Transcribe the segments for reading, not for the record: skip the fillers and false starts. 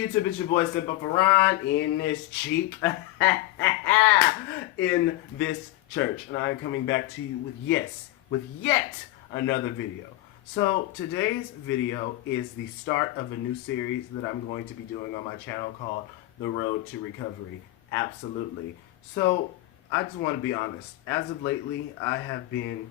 YouTube? It's your boy Simple Farron in this cheek, in this church, and I'm coming back to you with yet another video. So today's video is the start of a new series that I'm going to be doing on my channel called The Road to Recovery. Absolutely. So I just want to be honest. As of lately, I have been,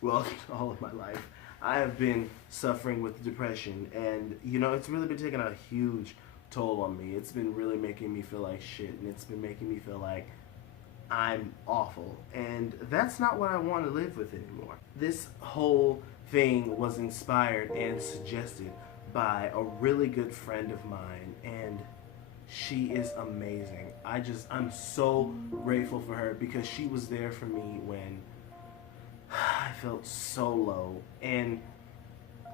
well, all of my life, I have been suffering with depression, and you know, it's really been taking a huge toll on me. It's been really making me feel like shit, and it's been making me feel like I'm awful, and that's not what I want to live with anymore. This whole thing was inspired and suggested by a really good friend of mine, and she is amazing. I'm so grateful for her because she was there for me when I felt so low, and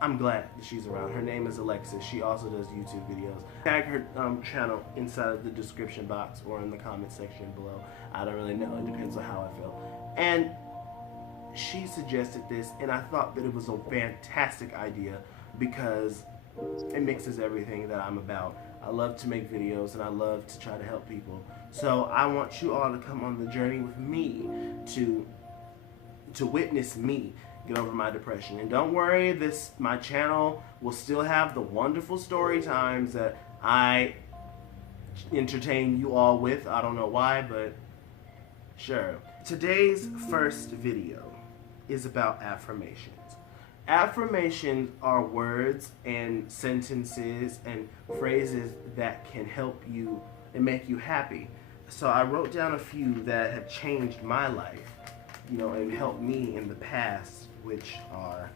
I'm glad that she's around. Her name is Alexis. She also does YouTube videos. Tag her channel inside of the description box or in the comment section below. I don't really know. It depends on how I feel. And she suggested this, and I thought that it was a fantastic idea because it mixes everything that I'm about. I love to make videos, and I love to try to help people. So I want you all to come on the journey with me to witness me get over my depression. And don't worry, my channel will still have the wonderful story times that I entertain you all with. I don't know why, but sure. Today's first video is about affirmations. Affirmations are words and sentences and phrases that can help you and make you happy. So I wrote down a few that have changed my life, you know, and helped me in the past, which are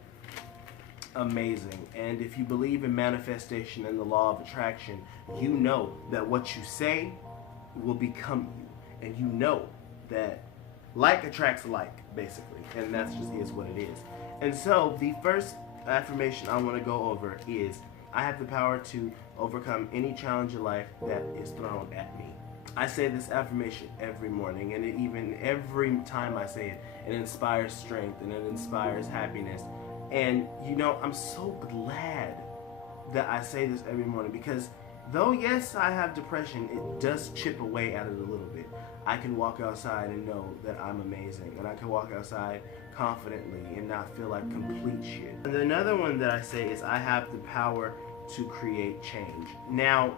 amazing. And if you believe in manifestation and the law of attraction, you know that what you say will become you, and you know that like attracts like, basically, and that's just is what it is. And so the first affirmation I want to go over is, I have the power to overcome any challenge in life that is thrown at me. I say this affirmation every morning, and even every time I say it, it inspires strength and it inspires happiness. And you know, I'm so glad that I say this every morning, because though yes, I have depression, it does chip away at it a little bit. I can walk outside and know that I'm amazing, and I can walk outside confidently and not feel like complete shit. And another one that I say is, I have the power to create change. Now,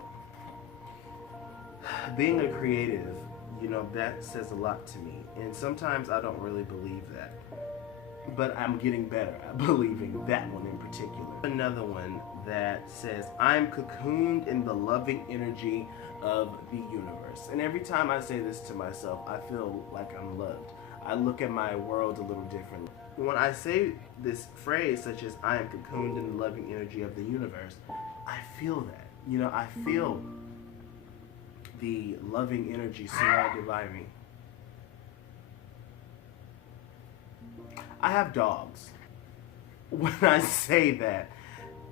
being a creative, you know, that says a lot to me, and sometimes I don't really believe that, but I'm getting better at believing that one in particular. Another one that says, I'm cocooned in the loving energy of the universe. And every time I say this to myself, I feel like I'm loved. I look at my world a little differently. When I say this phrase, such as, I am cocooned in the loving energy of the universe, I feel that. You know, I feel the loving energy surrounded by me. I have dogs. When I say that,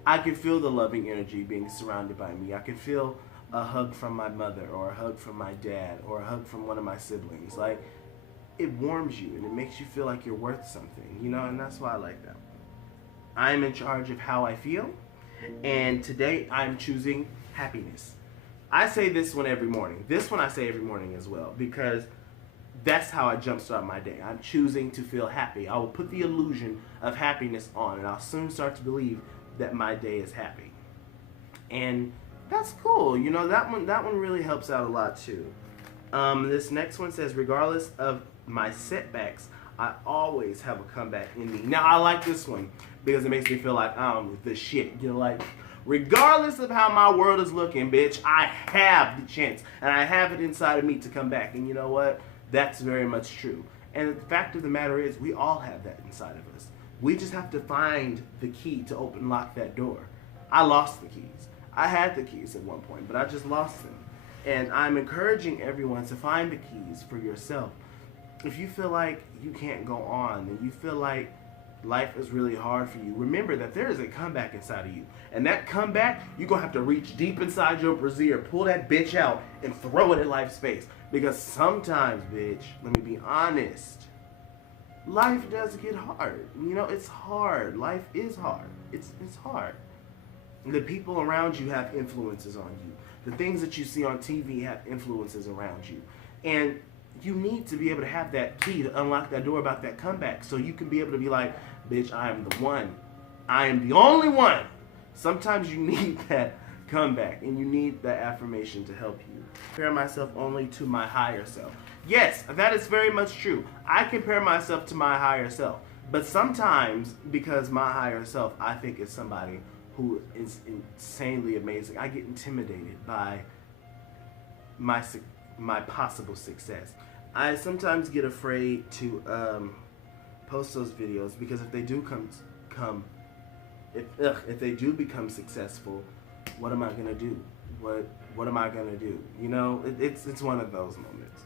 I can feel the loving energy being surrounded by me. I can feel a hug from my mother, or a hug from my dad, or a hug from one of my siblings. Like, it warms you and it makes you feel like you're worth something, you know, and that's why I like that. I'm in charge of how I feel, and today I'm choosing happiness. I say this one every morning. This one I say every morning as well, because that's how I jumpstart my day. I'm choosing to feel happy. I will put the illusion of happiness on, and I'll soon start to believe that my day is happy. And that's cool. You know, that one really helps out a lot too. This next one says, regardless of my setbacks, I always have a comeback in me. Now, I like this one because it makes me feel like I'm the shit. You know, like, regardless of how my world is looking, bitch, I have the chance, and I have it inside of me to come back. And you know what? That's very much true. And the fact of the matter is, we all have that inside of us. We just have to find the key to open and lock that door. I lost the keys. I had the keys at one point, but I just lost them. And I'm encouraging everyone to find the keys for yourself. If you feel like you can't go on, and you feel like life is really hard for you, remember that there is a comeback inside of you. And that comeback, you're going to have to reach deep inside your brassiere, pull that bitch out, and throw it in life's face. Because sometimes, bitch, let me be honest, life does get hard. You know, it's hard. Life is hard. It's hard. The people around you have influences on you. The things that you see on TV have influences around you. And you need to be able to have that key to unlock that door about that comeback so you can be able to be like, bitch, I am the one. I am the only one. Sometimes you need that comeback and you need that affirmation to help you. Compare myself only to my higher self. Yes, that is very much true. I compare myself to my higher self. But sometimes, because my higher self, I think, is somebody who is insanely amazing, I get intimidated by my possible success. I sometimes get afraid to post those videos because if they do if they do become successful, what am I gonna do? What am I gonna do? You know, it's one of those moments.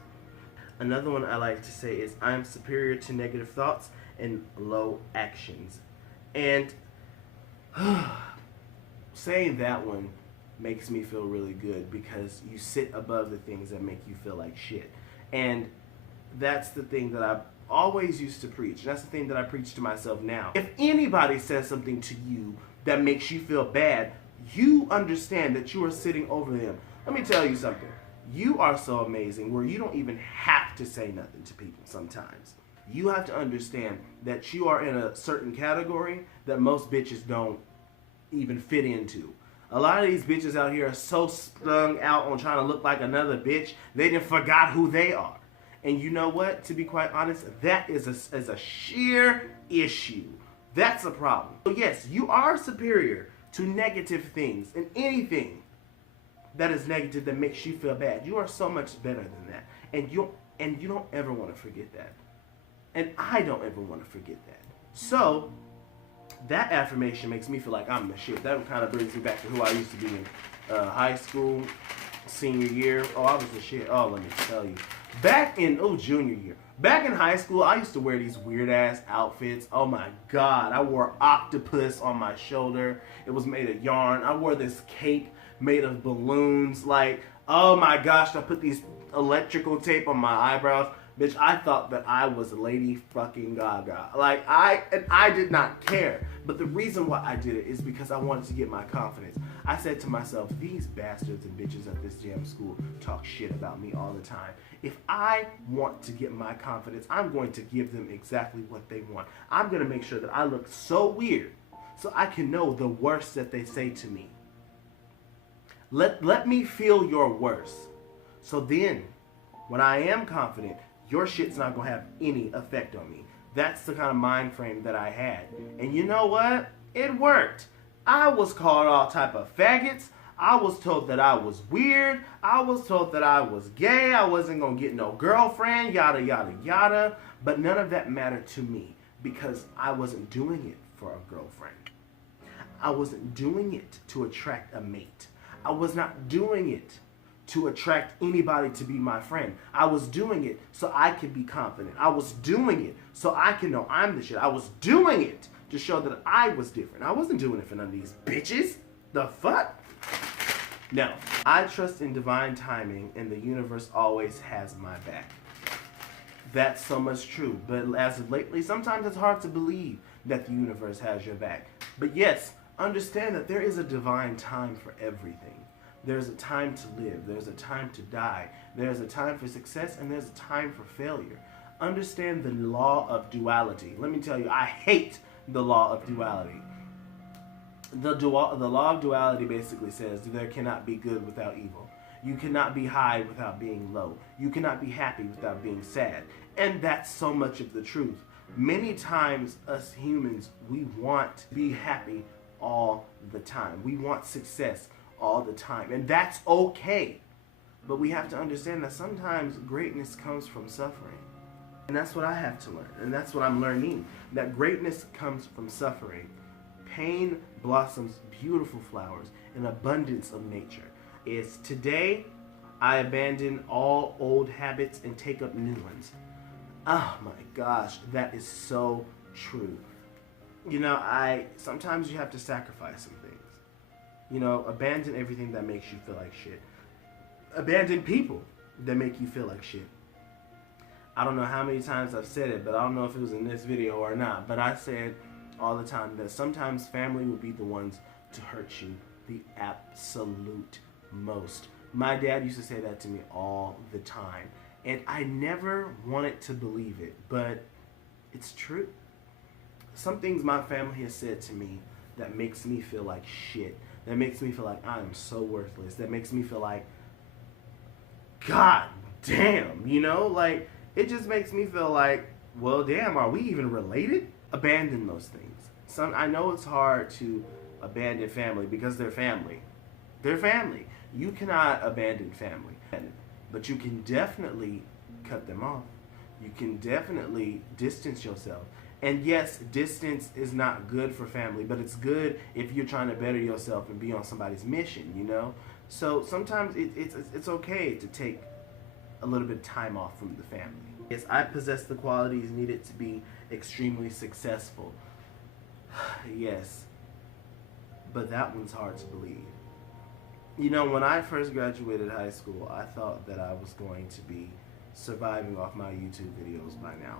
Another one I like to say is I am superior to negative thoughts and low actions. And saying that one makes me feel really good because you sit above the things that make you feel like shit. And that's the thing that I always used to preach. That's the thing that I preach to myself now. If anybody says something to you that makes you feel bad, you understand that you are sitting over them. Let me tell you something. You are so amazing where you don't even have to say nothing to people sometimes. You have to understand that you are in a certain category that most bitches don't even fit into. A lot of these bitches out here are so strung out on trying to look like another bitch, they done forgot who they are. And you know what? To be quite honest, that is a sheer issue. That's a problem. So yes, you are superior to negative things and anything that is negative that makes you feel bad. You are so much better than that. And you don't ever want to forget that. And I don't ever want to forget that. So that affirmation makes me feel like I'm the shit. That kind of brings me back to who I used to be in high school, senior year. Oh, I was the shit. Oh, let me tell you. Back in, junior year. Back in high school, I used to wear these weird-ass outfits. Oh, my God. I wore octopus on my shoulder. It was made of yarn. I wore this cape made of balloons. Like, oh, my gosh. I put these electrical tape on my eyebrows. Bitch, I thought that I was Lady fucking Gaga. Like, I did not care. But the reason why I did it is because I wanted to get my confidence. I said to myself, these bastards and bitches at this damn school talk shit about me all the time. If I want to get my confidence, I'm going to give them exactly what they want. I'm going to make sure that I look so weird so I can know the worst that they say to me. Let me feel your worst. So then, when I am confident, your shit's not going to have any effect on me. That's the kind of mind frame that I had. And you know what? It worked. I was called all type of faggots. I was told that I was weird. I was told that I was gay. I wasn't going to get no girlfriend, yada, yada, yada. But none of that mattered to me because I wasn't doing it for a girlfriend. I wasn't doing it to attract a mate. I was not doing it to attract anybody to be my friend. I was doing it so I could be confident. I was doing it so I can know I'm the shit. I was doing it to show that I was different. I wasn't doing it for none of these bitches. The fuck? No. I trust in divine timing and the universe always has my back. That's so much true. But as of lately, sometimes it's hard to believe that the universe has your back. But yes, understand that there is a divine time for everything. There's a time to live. There's a time to die. There's a time for success and there's a time for failure. Understand the law of duality. Let me tell you, I hate the law of duality. The law of duality basically says that there cannot be good without evil. You cannot be high without being low. You cannot be happy without being sad. And that's so much of the truth. Many times, us humans, we want to be happy all the time. We want success all the time. And that's okay. But we have to understand that sometimes greatness comes from suffering. And that's what I have to learn. And that's what I'm learning. That greatness comes from suffering. Pain blossoms beautiful flowers in abundance of nature. Is today I abandon all old habits and take up new ones. Oh my gosh, that is so true. You know, sometimes you have to sacrifice some things. You know, abandon everything that makes you feel like shit. Abandon people that make you feel like shit. I don't know how many times I've said it, but I don't know if it was in this video or not, but I said all the time that sometimes family will be the ones to hurt you the absolute most. My dad used to say that to me all the time, and I never wanted to believe it, but it's true. Some things my family has said to me that makes me feel like shit, that makes me feel like I am so worthless, that makes me feel like, God damn, you know? Like, it just makes me feel like, well, damn, are we even related? Abandon those things. I know it's hard to abandon family because they're family. They're family. You cannot abandon family, but you can definitely cut them off. You can definitely distance yourself. And yes, distance is not good for family, but it's good if you're trying to better yourself and be on somebody's mission, you know? So sometimes it's okay to take a little bit of time off from the family. Yes, I possess the qualities needed to be extremely successful. Yes, but that one's hard to believe. You know, when I first graduated high school, I thought that I was going to be surviving off my YouTube videos by now.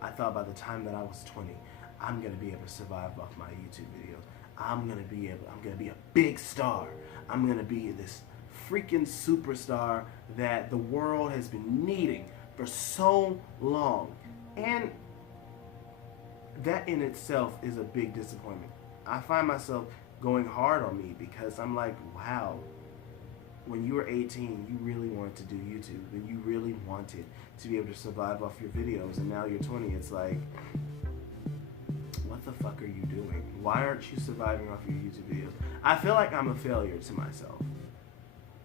I thought by the time that I was 20, I'm gonna be able to survive off my YouTube videos. I'm gonna be a big star. I'm gonna be this freaking superstar that the world has been needing for so long. And that in itself is a big disappointment. I find myself going hard on me because I'm like, wow, when you were 18, you really wanted to do YouTube and you really wanted to be able to survive off your videos, and now you're 20, it's like, what the fuck are you doing? Why aren't you surviving off your YouTube videos? I feel like I'm a failure to myself,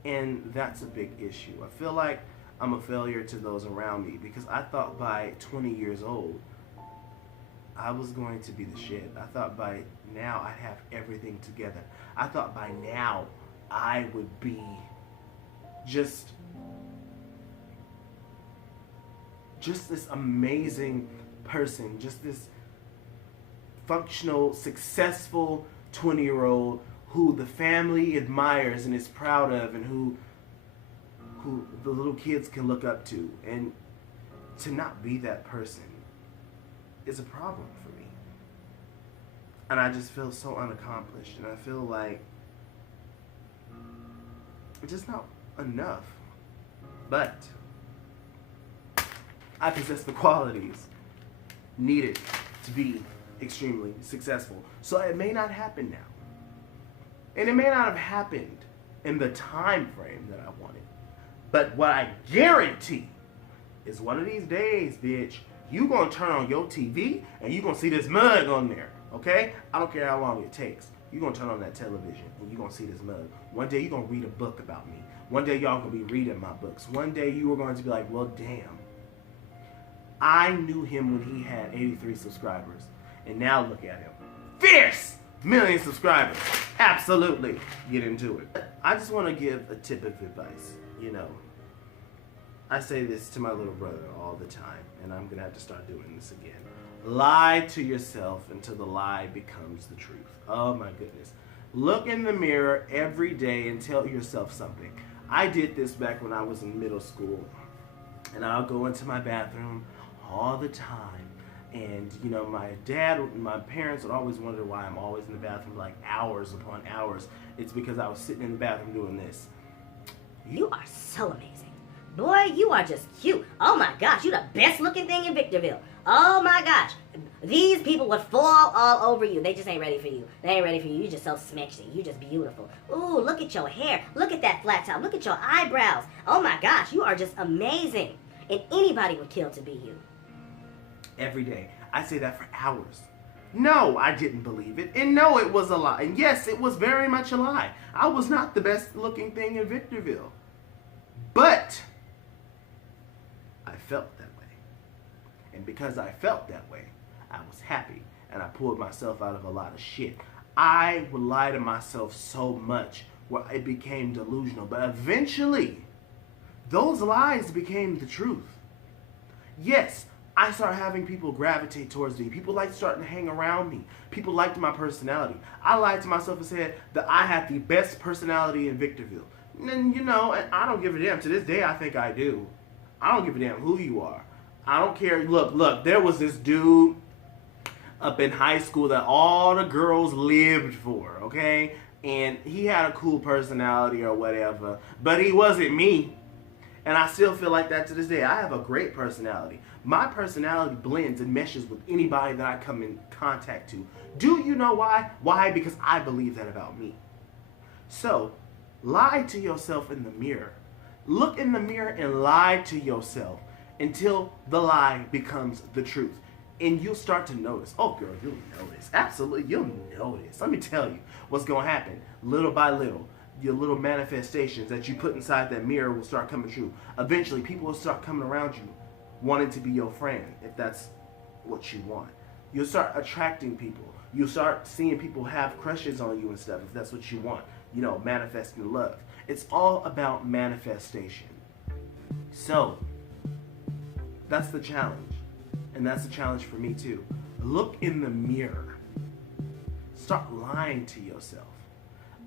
and that's a big issue. I feel like I'm a failure to those around me because I thought by 20 years old, I was going to be the shit. I thought by now I'd have everything together. I thought by now I would be just this amazing person, just this functional, successful 20-year-old who the family admires and is proud of, and who the little kids can look up to. And to not be that person is a problem for me. And I just feel so unaccomplished, and I feel like it's just not enough. But I possess the qualities needed to be extremely successful. So it may not happen now. And it may not have happened in the time frame that I wanted. But what I guarantee is one of these days, bitch, you gonna turn on your TV and you gonna see this mug on there, okay? I don't care how long it takes. You gonna turn on that television and you gonna see this mug. One day you gonna read a book about me. One day y'all gonna be reading my books. One day you are going to be like, well, damn. I knew him when he had 83 subscribers. And now look at him. Fierce! Million subscribers. Absolutely. Get into it. I just want to give a tip of advice. You know, I say this to my little brother all the time, and I'm going to have to start doing this again. Lie to yourself until the lie becomes the truth. Oh my goodness. Look in the mirror every day and tell yourself something. I did this back when I was in middle school, and I'll go into my bathroom all the time. And, you know, my dad and my parents would always wonder why I'm always in the bathroom like hours upon hours. It's because I was sitting in the bathroom doing this. You are so amazing. Boy, you are just cute. Oh my gosh, you the best looking thing in Victorville. Oh my gosh. These people would fall all over you. They just ain't ready for you. They ain't ready for you. You just so smexy. You just beautiful. Ooh, look at your hair. Look at that flat top. Look at your eyebrows. Oh my gosh, you are just amazing. And anybody would kill to be you. Every day. I say that for hours. No, I didn't believe it. And no, it was a lie. And yes, it was very much a lie. I was not the best looking thing in Victorville. But I felt that way. And because I felt that way, I was happy. And I pulled myself out of a lot of shit. I would lie to myself so much where it became delusional. But eventually, those lies became the truth. Yes, I started having people gravitate towards me. People liked starting to hang around me. People liked my personality. I lied to myself and said that I had the best personality in Victorville. And, you know, and I don't give a damn. To this day, I think I do. I don't give a damn who you are. I don't care. Look, there was this dude up in high school that all the girls lived for, okay? and he had a cool personality or whatever, but he wasn't me. And I still feel like that to this day. I have a great personality. My personality blends and meshes with anybody that I come in contact to. Do you know why? Why? Because I believe that about me. So, lie to yourself in the mirror. Look in the mirror and lie to yourself until the lie becomes the truth. And you'll start to notice. Oh, girl, you'll notice. Absolutely, you'll notice. Let me tell you what's going to happen. Little by little, your little manifestations that you put inside that mirror will start coming true. Eventually, people will start coming around you wanting to be your friend, if that's what you want. You'll start attracting people. You'll start seeing people have crushes on you and stuff, if that's what you want. You know, manifesting love. It's all about manifestation. So, that's the challenge. And that's the challenge for me too. Look in the mirror. Start lying to yourself.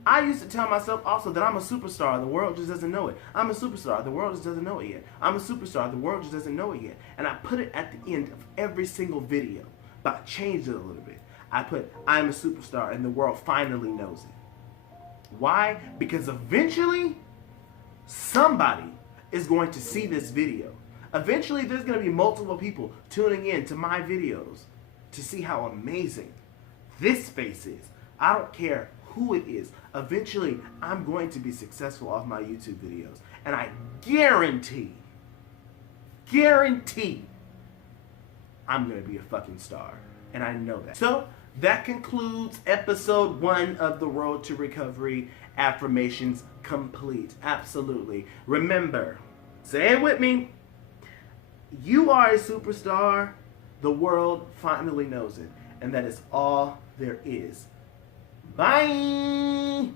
I used to tell myself also that I'm a superstar. The world just doesn't know it. I'm a superstar. The world just doesn't know it yet. I'm a superstar. The world just doesn't know it yet. And I put it at the end of every single video. But I changed it a little bit. I put, I'm a superstar and the world finally knows it. Why? Because eventually, somebody is going to see this video. Eventually, there's going to be multiple people tuning in to my videos to see how amazing this face is. I don't care who it is. Eventually, I'm going to be successful off my YouTube videos. And I guarantee, I'm going to be a fucking star. And I know that. So, that concludes episode 1 of The Road to Recovery. Affirmations complete. Absolutely. Remember, say it with me. You are a superstar. The world finally knows it. And that is all there is. Bye.